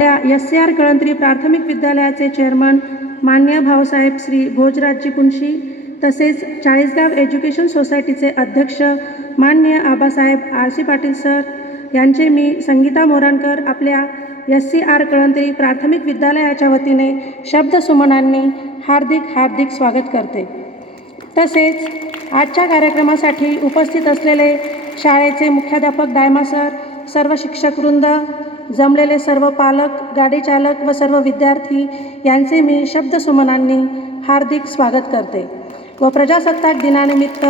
SCR कळंत्री प्राथमिक विद्यालयाचे chairman माननीय भाऊसाहेब श्री भोजराजजी कुंशी, तसेच चाळीसगाव एज्युकेशन सोसायटीचे अध्यक्ष माननीय आबासाहेब RC पाटील सर यांचे मी संगीता मोराणकर आपल्या SCR कळंत्री प्राथमिक विद्यालयाच्या वतीने शब्दसुमनांनी हार्दिक स्वागत करते। तसेच आजच्या कार्यक्रमासाठी उपस्थित असलेले शाळेचे मुख्याध्यापक दायमा सर, सर्व शिक्षकवृंद, जमलेले सर्व पालक, गाडी चालक व सर्व विद्यार्थी यांचे मी शब्दसुमनांनी हार्दिक स्वागत करते व प्रजासत्ताक दिनानिमित्त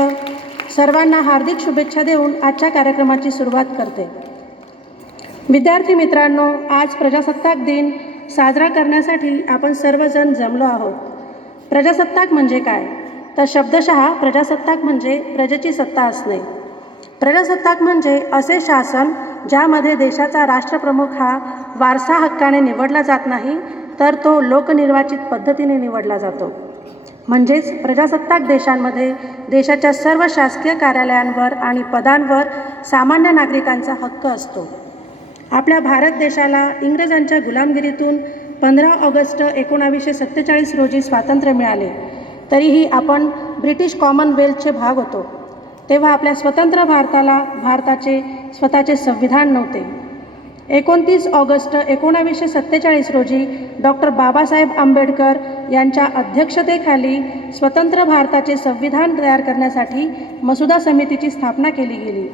सर्वांना हार्दिक शुभेच्छा देऊन आजच्या कार्यक्रमाची सुरुवात करते। विद्यार्थी मित्रांनो, आज प्रजासत्ताक दिन साजरा करण्यासाठी आपण सर्वजण जमलो आहोत। प्रजासत्ताक म्हणजे काय? तर शब्दशः प्रजासत्ताक म्हणजे प्रजेची सत्ता असणे। प्रजासत्ताक म्हणजे असे शासन ज्यामध्ये देशाचा राष्ट्रप्रमुख हा वारसा हक्काने निवडला जात नाही, तर तो लोकनिर्वाचित पद्धतीने निवडला जातो। म्हणजेच प्रजासत्ताक देशांमध्ये देशाच्या सर्व शासकीय कार्यालयांवर आणि पदांवर सामान्य नागरिकांचा हक्क असतो। आपल्या भारत देशाला इंग्रजांच्या गुलामगिरीतून 15 ऑगस्ट 1947 रोजी स्वातंत्र्य मिळाले, तरीही आपण ब्रिटिश कॉमनवेल्थचे भाग होतो। तेव्हा आपल्या स्वतंत्र भारताला भारताचे स्वतःचे संविधान नव्हते। 29 ऑगस्ट 1947 रोजी डॉक्टर बाबासाहेब आंबेडकर यांच्या अध्यक्षतेखाली स्वतंत्र भारताचे संविधान तयार करण्यासाठी मसुदा समितीची स्थापना केली गेली।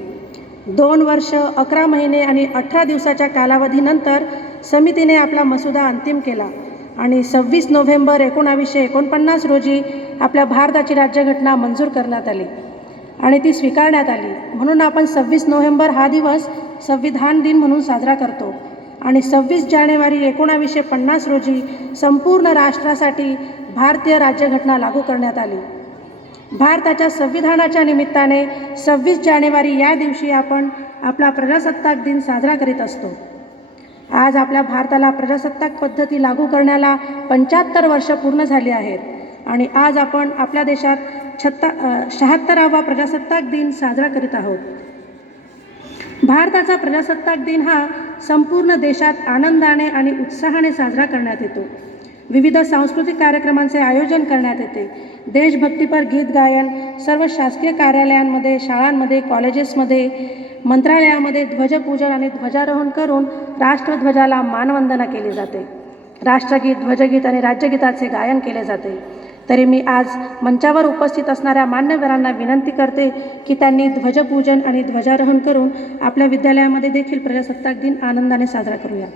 2 वर्ष 11 महिने आणि 18 दिवसाच्या कालावधीनंतर समितीने आपला मसुदा अंतिम केला आणि 26 नोव्हेंबर 1949 रोजी आपल्या भारताची राज्यघटना मंजूर करण्यात आली आणि ती स्वीकारण्यात आली। म्हणून आपण 26 नोव्हेंबर हा दिवस संविधान दिन म्हणून साजरा करतो आणि 26 जानेवारी 1950 रोजी संपूर्ण राष्ट्रासाठी भारतीय राज्यघटना लागू करण्यात आली। भारताच्या संविधानाच्या निमित्ताने 26 जानेवारी या दिवशी आपण आपला प्रजासत्ताक दिन साजरा करीत असतो। आज आपल्या भारताला प्रजासत्ताक पद्धती लागू करण्याला 75 वर्ष पूर्ण झाली आहेत आणि आज आपण आपल्या देशात 76वा प्रजासत्ताक दिन साजरा करीत आहोत। भारताचा प्रजासत्ताक दिन हा संपूर्ण देशात आनंदाने आणि उत्साहाने साजरा करण्यात येतो। विविध सांस्कृतिक कार्यक्रमांचे आयोजन करण्यात येते। देशभक्तीपर गीत गायन, सर्व शासकीय कार्यालयांमध्ये, शाळांमध्ये, कॉलेजेसमध्ये, मंत्रालयामध्ये ध्वजपूजन आणि ध्वजारोहण करून राष्ट्रध्वजाला मानवंदना केली जाते। राष्ट्रगीत, ध्वजगीत आणि राज्यगीताचे गायन केले जाते। तरी मी आज मंचावर उपस्थित असणाऱ्या मान्यवरांना विनंती करते की त्यांनी ध्वजपूजन आणि ध्वजारोहण करून आपल्या विद्यालयामध्ये देखील प्रजासत्ताक दिन आनंदाने साजरा करूया।